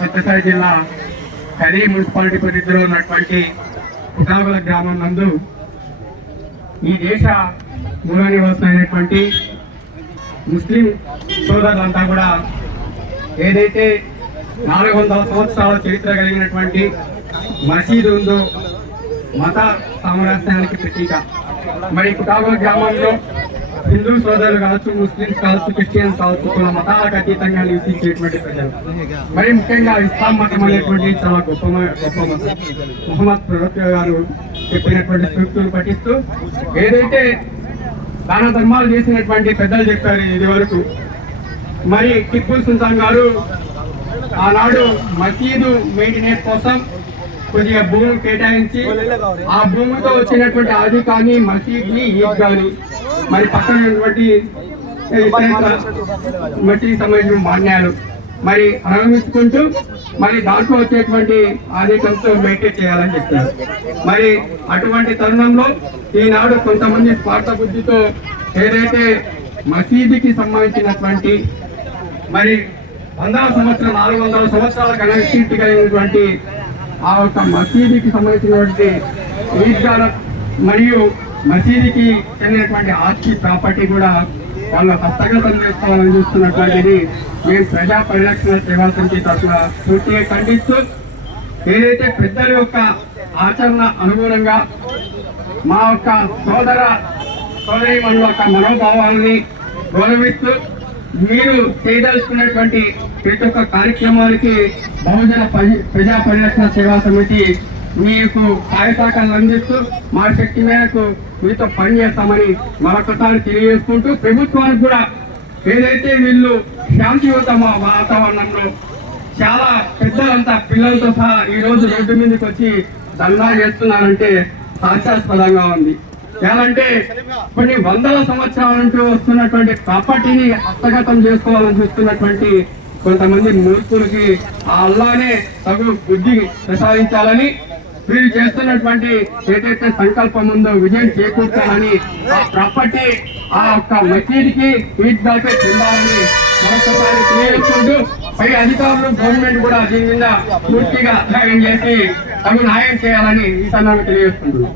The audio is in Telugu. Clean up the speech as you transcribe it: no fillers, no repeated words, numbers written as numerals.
సత్యసాయి జిల్లా కరీ మున్సిపాలిటీ పరిధిలో ఉన్నటువంటి కుటాబల గ్రామం నందు ఈ దేశ మూల నివాసులైనటువంటి ముస్లిం సోదరులంతా కూడా ఏదైతే 400 సంవత్సరాల చరిత్ర కలిగినటువంటి మసీదు ఉందో మత సామరస్యానికి ప్రతీక. మరి కుటాబల గ్రామంలో హిందూ సోదరులు కావచ్చు, ముస్లింస్ కావచ్చు, క్రిస్టియన్స్ కావచ్చు, కుల మతాలకు అతీతంగా నివసించేటువంటి ప్రజలు. మరి ముఖ్యంగా ఇస్లాం మతం అనేటువంటి చాలా గొప్ప మతం. ముహమ్మద్ ప్రవక్త గారు చెప్పినటువంటి సూక్తులు పఠిస్తూ ఏదైతే దాన ధర్మాలు చేసినటువంటి పెద్దలు చెప్పారు ఇది వరకు. మరి టిప్పు సుల్తాన్ గారు ఆనాడు మసీదు మెయింటెనెన్స్ కోసం కొద్దిగా భూమి కేటాయించి ఆ భూమితో వచ్చినటువంటి ఆది కానీ మసీద్ని ఈద్ కానీ మరి పక్కన ఉన్నటువంటి మసీద్ సంబంధించిన మాన్యాలు మరి అనుభవించుకుంటూ మరి దాంట్లో వచ్చేటువంటి ఆదేశంతో మెయింటైన్ చేయాలని చెప్తారు. మరి అటువంటి తరుణంలో ఈనాడు కొంతమంది స్వార్థ బుద్ధితో ఏదైతే మసీదుకి సంబంధించినటువంటి మరి 400 సంవత్సరాల కనెక్టివిటీ కలిగినటువంటి ఆ యొక్క మసీదుకి సంబంధించినటువంటి ఈద్గా మరియు మసీదుకి చెందినటువంటి ఆస్తి ప్రాపర్టీ కూడా వాళ్ళు హస్తగతం చేసుకోవాలని చూస్తున్నటువంటిది మేము ప్రజా పరిరక్షణ సేవా సమితి తరఫున పూర్తిగా ఖండిస్తూ ఏదైతే పెద్దల యొక్క ఆచరణ అనుగుణంగా మా యొక్క సోదరీమణుల యొక్క మనోభావాలని గౌరవిస్తూ మీరు చేయదలుచుకున్నటువంటి ప్రతి ఒక్క కార్యక్రమానికి బహుజన ప్రజా పరిరక్షణ సేవా సమితి మీకు సహాయసహకారాలు అందిస్తూ మా శక్తి మేరకు మీతో పనిచేస్తామని మరొకసారి తెలియజేసుకుంటూ ప్రభుత్వానికి కూడా ఏదైతే వీళ్ళు శాంతియుత వాతావరణంలో చాలా పెద్దలంతా పిల్లలతో సహా ఈ రోజు రోడ్డు మీదకి వచ్చి దందా చేస్తున్నారంటే హాస్యాస్పదంగా ఉంది. ఎలాంటే కొన్ని 100 సంవత్సరాల నుండి వస్తున్నటువంటి ప్రాపర్టీని హస్తగతం చేసుకోవాలని చూస్తున్నటువంటి కొంతమంది మూర్ఖులకి ఆ అల్లానే తగు బుద్ధి ప్రసాదించాలని, వీళ్ళు చేస్తున్నటువంటి ఏదైతే సంకల్పం ఉందో విజయం చేకూర్చాలని, ఆ ప్రాపర్టీ ఆ యొక్క మసీదుకి ఈద్గాకే చెందాలని మరొకసారి తెలియజేసుకుంటూ పై అధికారులు గవర్నమెంట్ కూడా దీని మీద పూర్తిగా అధ్యయనం చేసి తగు న్యాయం చేయాలని ఈ సందర్భంగా తెలియజేసుకుంటున్నాం.